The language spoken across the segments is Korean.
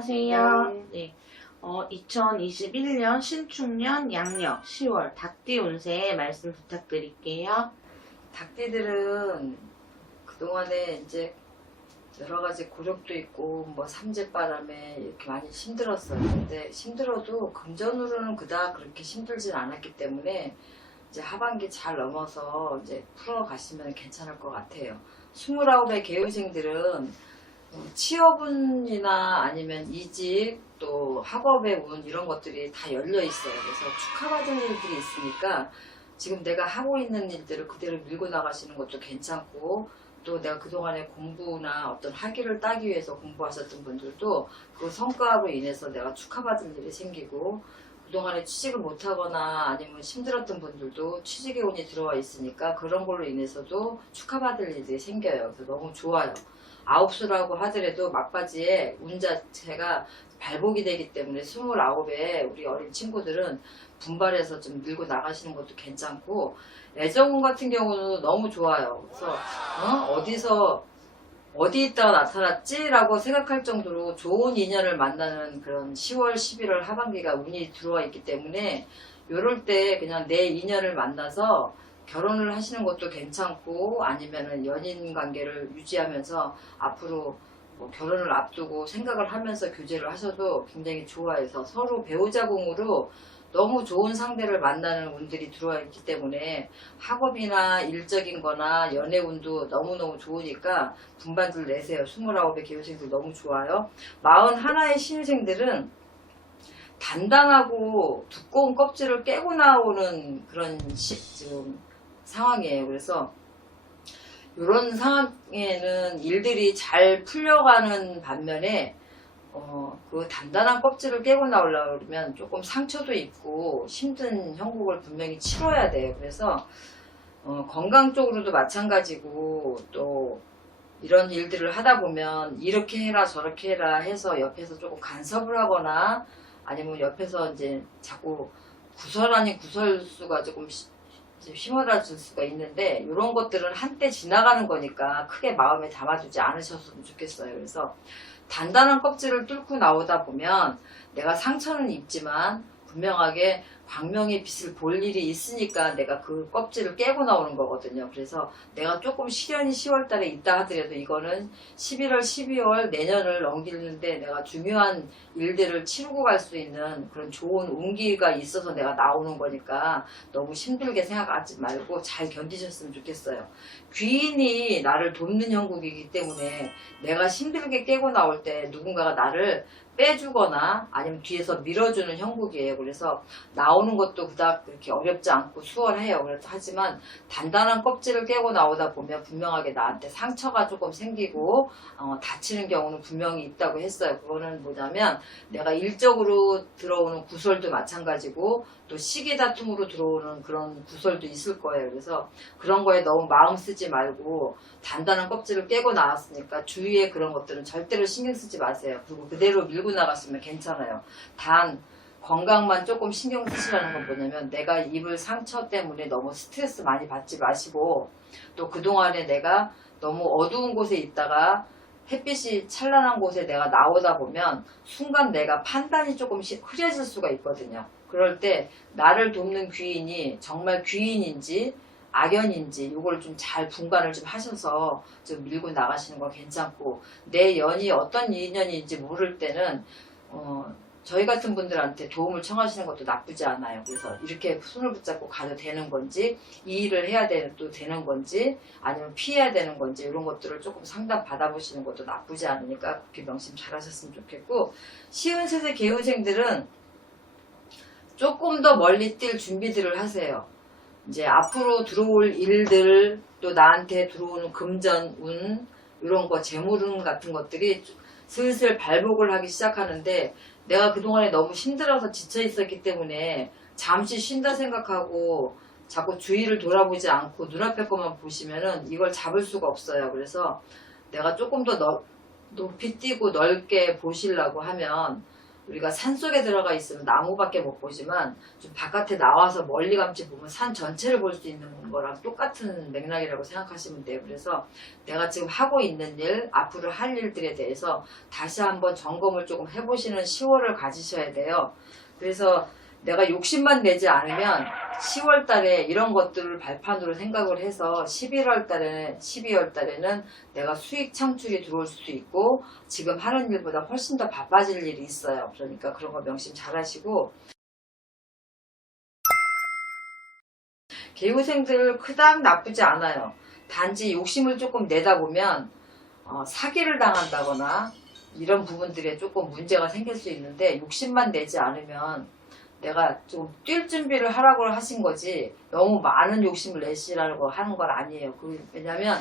안녕하세요. 네. 2021년 신축년 양력 10월 닭띠 운세 말씀 부탁드릴게요. 닭띠들은 그동안에 이제 여러 가지 고력도 있고 뭐 삼재바람에 이렇게 많이 힘들었어요. 근데 힘들어도 금전으로는 그닥 그렇게 힘들진 않았기 때문에 이제 하반기 잘 넘어서 이제 풀어가시면 괜찮을 것 같아요. 29의 개우생들은 취업운이나 아니면 이직 또 학업의 운 이런 것들이 다 열려 있어요. 그래서 축하받을 일들이 있으니까 지금 내가 하고 있는 일들을 그대로 밀고 나가시는 것도 괜찮고, 또 내가 그동안에 공부나 어떤 학위를 따기 위해서 공부하셨던 분들도 그 성과로 인해서 내가 축하받을 일이 생기고, 그동안에 취직을 못하거나 아니면 힘들었던 분들도 취직의 운이 들어와 있으니까 그런 걸로 인해서도 축하받을 일이 생겨요. 그래서 너무 좋아요. 아홉수라고 하더라도 막바지에 운 자체가 발복이 되기 때문에 29에 우리 어린 친구들은 분발해서 좀 밀고 나가시는 것도 괜찮고, 애정운 같은 경우는 너무 좋아요. 그래서 어디서 어디 있다가 나타났지? 라고 생각할 정도로 좋은 인연을 만나는 그런 10월, 11월 하반기가 운이 들어와 있기 때문에 요럴 때 그냥 내 인연을 만나서 결혼을 하시는 것도 괜찮고, 아니면은 연인 관계를 유지하면서 앞으로 뭐 결혼을 앞두고 생각을 하면서 교제를 하셔도 굉장히 좋아해서 서로 배우자궁으로 너무 좋은 상대를 만나는 운들이 들어와 있기 때문에 학업이나 일적인 거나 연애 운도 너무너무 좋으니까 분반들 내세요. 29의 개우생들 너무 좋아요. 41의 신유생들은 단단하고 두꺼운 껍질을 깨고 나오는 그런 지금 상황이에요. 그래서 이런 상황에는 일들이 잘 풀려가는 반면에 그 단단한 껍질을 깨고 나오려고 그러면 조금 상처도 있고 힘든 형국을 분명히 치러야 돼요. 그래서 건강 쪽으로도 마찬가지고, 또 이런 일들을 하다 보면 이렇게 해라 저렇게 해라 해서 옆에서 조금 간섭을 하거나, 아니면 옆에서 이제 자꾸 구설 아닌 구설수가 조금 휘몰아줄 수가 있는데, 이런 것들은 한때 지나가는 거니까 크게 마음에 담아두지 않으셨으면 좋겠어요. 그래서 단단한 껍질을 뚫고 나오다 보면 내가 상처는 입지만 분명하게 광명의 빛을 볼 일이 있으니까 내가 그 껍질을 깨고 나오는 거거든요. 그래서 내가 조금 시련이 10월 달에 있다 하더라도 이거는 11월, 12월 내년을 넘기는데 내가 중요한 일들을 치르고 갈 수 있는 그런 좋은 운기가 있어서 내가 나오는 거니까 너무 힘들게 생각하지 말고 잘 견디셨으면 좋겠어요. 귀인이 나를 돕는 형국이기 때문에 내가 힘들게 깨고 나올 때 누군가가 나를 빼주거나 아니면 뒤에서 밀어주는 형국이에요. 그래서 나오는 것도 그닥 그렇게 어렵지 않고 수월해요. 하지만 단단한 껍질을 깨고 나오다 보면 분명하게 나한테 상처가 조금 생기고 다치는 경우는 분명히 있다고 했어요. 그거는 뭐냐면 내가 일적으로 들어오는 구설도 마찬가지고, 또 시기 다툼으로 들어오는 그런 구설도 있을 거예요. 그래서 그런 거에 너무 마음 쓰지 말고 단단한 껍질을 깨고 나왔으니까 주위에 그런 것들은 절대로 신경 쓰지 마세요. 그리고 그대로 밀고 나갔으면 괜찮아요. 단 건강만 조금 신경 쓰시라는 건 뭐냐면, 내가 입을 상처 때문에 너무 스트레스 많이 받지 마시고, 또 그동안에 내가 너무 어두운 곳에 있다가 햇빛이 찬란한 곳에 내가 나오다 보면 순간 내가 판단이 조금씩 흐려질 수가 있거든요. 그럴 때 나를 돕는 귀인이 정말 귀인인지 악연인지 이걸 좀 잘 분간을 좀 하셔서 좀 밀고 나가시는 거 괜찮고, 내 연이 어떤 인연인지 모를 때는 저희 같은 분들한테 도움을 청하시는 것도 나쁘지 않아요. 그래서 이렇게 손을 붙잡고 가도 되는 건지, 이 일을 해야 또 되는 건지, 아니면 피해야 되는 건지, 이런 것들을 조금 상담 받아보시는 것도 나쁘지 않으니까 그렇게 명심 잘 하셨으면 좋겠고, 시운 세세 개운생들은 조금 더 멀리 뛸 준비들을 하세요. 이제 앞으로 들어올 일들, 또 나한테 들어오는 금전, 운, 이런 거, 재물운 같은 것들이 슬슬 발복을 하기 시작하는데, 내가 그동안에 너무 힘들어서 지쳐 있었기 때문에 잠시 쉰다 생각하고 자꾸 주위를 돌아보지 않고 눈앞에 것만 보시면은 이걸 잡을 수가 없어요. 그래서 내가 조금 더 높이 뛰고 넓게 보시려고 하면 우리가 산속에 들어가 있으면 나무밖에 못 보지만 좀 바깥에 나와서 멀리감치 보면 산 전체를 볼 수 있는 거랑 똑같은 맥락이라고 생각하시면 돼요. 그래서 내가 지금 하고 있는 일, 앞으로 할 일들에 대해서 다시 한번 점검을 조금 해보시는 10월을 가지셔야 돼요. 그래서 내가 욕심만 내지 않으면 10월 달에 이런 것들을 발판으로 생각을 해서 11월 달에, 12월 달에는 내가 수익 창출이 들어올 수도 있고 지금 하는 일보다 훨씬 더 바빠질 일이 있어요. 그러니까 그런 거 명심 잘 하시고, 개우생들 그닥 나쁘지 않아요. 단지 욕심을 조금 내다 보면 사기를 당한다거나 이런 부분들에 조금 문제가 생길 수 있는데, 욕심만 내지 않으면 내가 좀 뛸 준비를 하라고 하신 거지 너무 많은 욕심을 내시라고 하는 건 아니에요. 왜냐면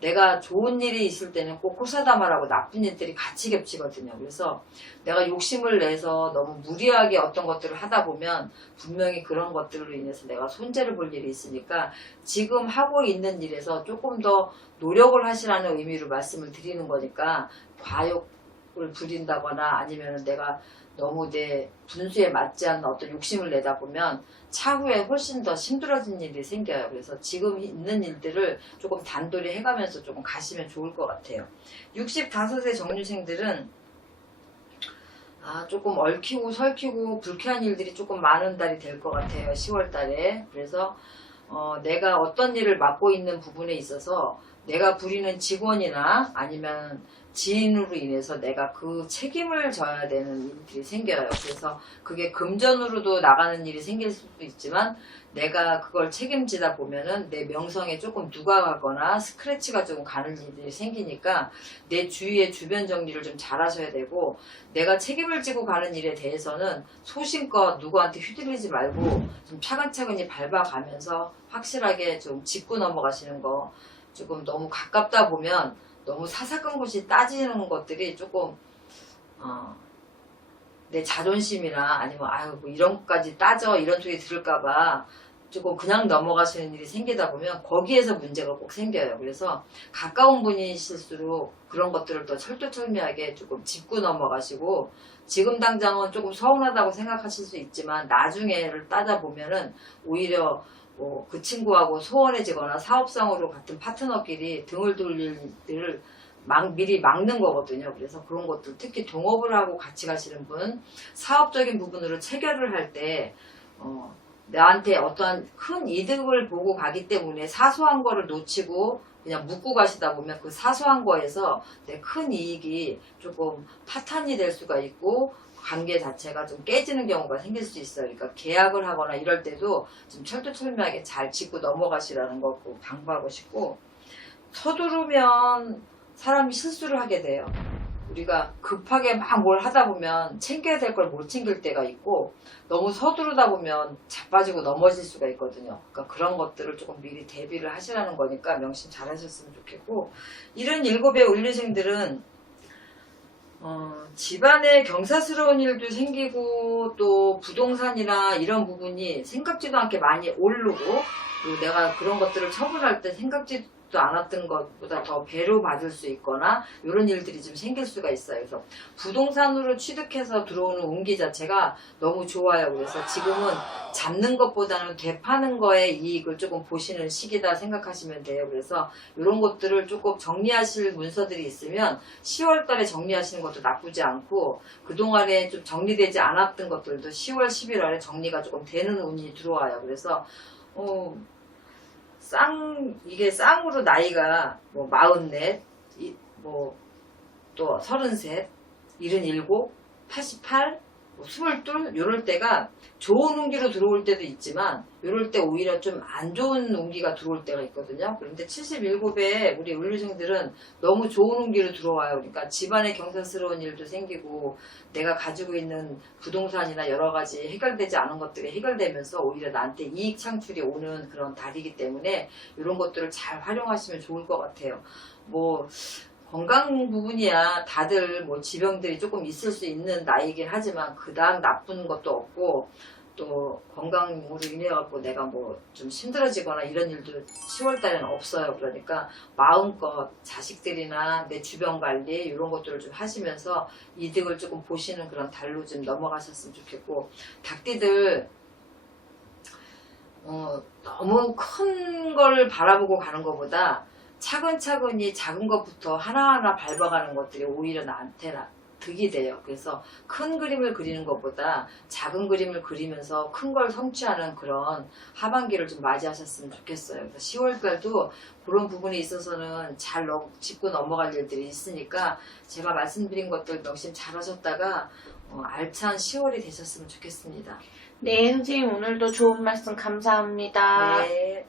내가 좋은 일이 있을 때는 꼭 호사다마라고 나쁜 일들이 같이 겹치거든요. 그래서 내가 욕심을 내서 너무 무리하게 어떤 것들을 하다 보면 분명히 그런 것들로 인해서 내가 손재를 볼 일이 있으니까 지금 하고 있는 일에서 조금 더 노력을 하시라는 의미로 말씀을 드리는 거니까, 과욕을 부린다거나 아니면 내가 너무 내 분수에 맞지 않는 어떤 욕심을 내다 보면 차후에 훨씬 더 힘들어진 일이 생겨요. 그래서 지금 있는 일들을 조금 단돌이 해가면서 조금 가시면 좋을 것 같아요. 65세 정류생들은 조금 얽히고 설키고 불쾌한 일들이 조금 많은 달이 될 것 같아요. 10월 달에. 그래서 내가 어떤 일을 맡고 있는 부분에 있어서 내가 부리는 직원이나 아니면 지인으로 인해서 내가 그 책임을 져야 되는 일들이 생겨요. 그래서 그게 금전으로도 나가는 일이 생길 수도 있지만 내가 그걸 책임지다 보면은 내 명성에 조금 누가 가거나 스크래치가 좀 가는 일들이 생기니까 내 주위의 주변 정리를 좀 잘 하셔야 되고, 내가 책임을 지고 가는 일에 대해서는 소신껏 누구한테 휘둘리지 말고 좀 차근차근히 밟아가면서 확실하게 좀 짚고 넘어가시는 거. 조금 너무 가깝다 보면 너무 사사건것이 따지는 것들이 조금 내 자존심이나 아니면 뭐 이런 것까지 따져 이런 소리 들을까봐 조금 그냥 넘어가시는 일이 생기다 보면 거기에서 문제가 꼭 생겨요. 그래서 가까운 분이실수록 그런 것들을 더 철두철미하게 조금 짚고 넘어가시고, 지금 당장은 조금 서운하다고 생각하실 수 있지만 나중에를 따져보면은 오히려 그 친구하고 소원해지거나 사업상으로 같은 파트너끼리 등을 돌릴 일을 미리 막는 거거든요. 그래서 그런 것들, 특히 동업을 하고 같이 가시는 분, 사업적인 부분으로 체결을 할 때 나한테 어떠한 큰 이득을 보고 가기 때문에 사소한 거를 놓치고 그냥 묻고 가시다 보면 그 사소한 거에서 내 큰 이익이 조금 파탄이 될 수가 있고 관계 자체가 좀 깨지는 경우가 생길 수 있어요. 그러니까 계약을 하거나 이럴 때도 좀 철두철미하게 잘 짚고 넘어가시라는 거 꼭 당부하고 싶고, 서두르면 사람이 실수를 하게 돼요. 우리가 급하게 막 뭘 하다 보면 챙겨야 될 걸 못 챙길 때가 있고, 너무 서두르다 보면 자빠지고 넘어질 수가 있거든요. 그러니까 그런 것들을 조금 미리 대비를 하시라는 거니까 명심 잘 하셨으면 좋겠고, 77의 을류생들은 집안에 경사스러운 일도 생기고 또 부동산이나 이런 부분이 생각지도 않게 많이 오르고, 또 내가 그런 것들을 처분할 때 생각지도 않았던 것보다 더 배로 받을 수 있거나 이런 일들이 좀 생길 수가 있어요. 그래서 부동산으로 취득해서 들어오는 운기 자체가 너무 좋아요. 그래서 지금은 잡는 것보다는 되파는 거에 이익을 조금 보시는 시기다 생각하시면 돼요. 그래서 이런 것들을 조금 정리하실 문서들이 있으면 10월 달에 정리하시는 것도 나쁘지 않고, 그동안에 좀 정리되지 않았던 것들도 10월, 11월에 정리가 조금 되는 운이 들어와요. 그래서 이게 쌍으로 나이가 뭐 44, 또 33, 77, 88, 22 이럴 때가 좋은 운기로 들어올 때도 있지만 이럴 때 오히려 좀 안 좋은 운기가 들어올 때가 있거든요. 그런데 77에 우리 을류생들은 너무 좋은 운기로 들어와요. 그러니까 집안에 경사스러운 일도 생기고 내가 가지고 있는 부동산이나 여러 가지 해결되지 않은 것들이 해결되면서 오히려 나한테 이익 창출이 오는 그런 달이기 때문에 이런 것들을 잘 활용하시면 좋을 것 같아요. 건강 부분이야 다들 지병들이 조금 있을 수 있는 나이긴 하지만 그닥 나쁜 것도 없고, 또 건강으로 인해 갖고 내가 뭐 좀 힘들어지거나 이런 일도 10월 달에는 없어요. 그러니까 마음껏 자식들이나 내 주변 관리 이런 것들을 좀 하시면서 이득을 조금 보시는 그런 달로 좀 넘어가셨으면 좋겠고, 닭띠들 너무 큰 걸 바라보고 가는 것보다 차근차근히 작은 것부터 하나하나 밟아가는 것들이 오히려 나한테 득이 돼요. 그래서 큰 그림을 그리는 것보다 작은 그림을 그리면서 큰 걸 성취하는 그런 하반기를 좀 맞이하셨으면 좋겠어요. 그래서 10월달도 그런 부분에 있어서는 잘 짚고 넘어갈 일들이 있으니까 제가 말씀드린 것들 명심 잘 하셨다가 알찬 10월이 되셨으면 좋겠습니다. 네, 선생님 오늘도 좋은 말씀 감사합니다. 네.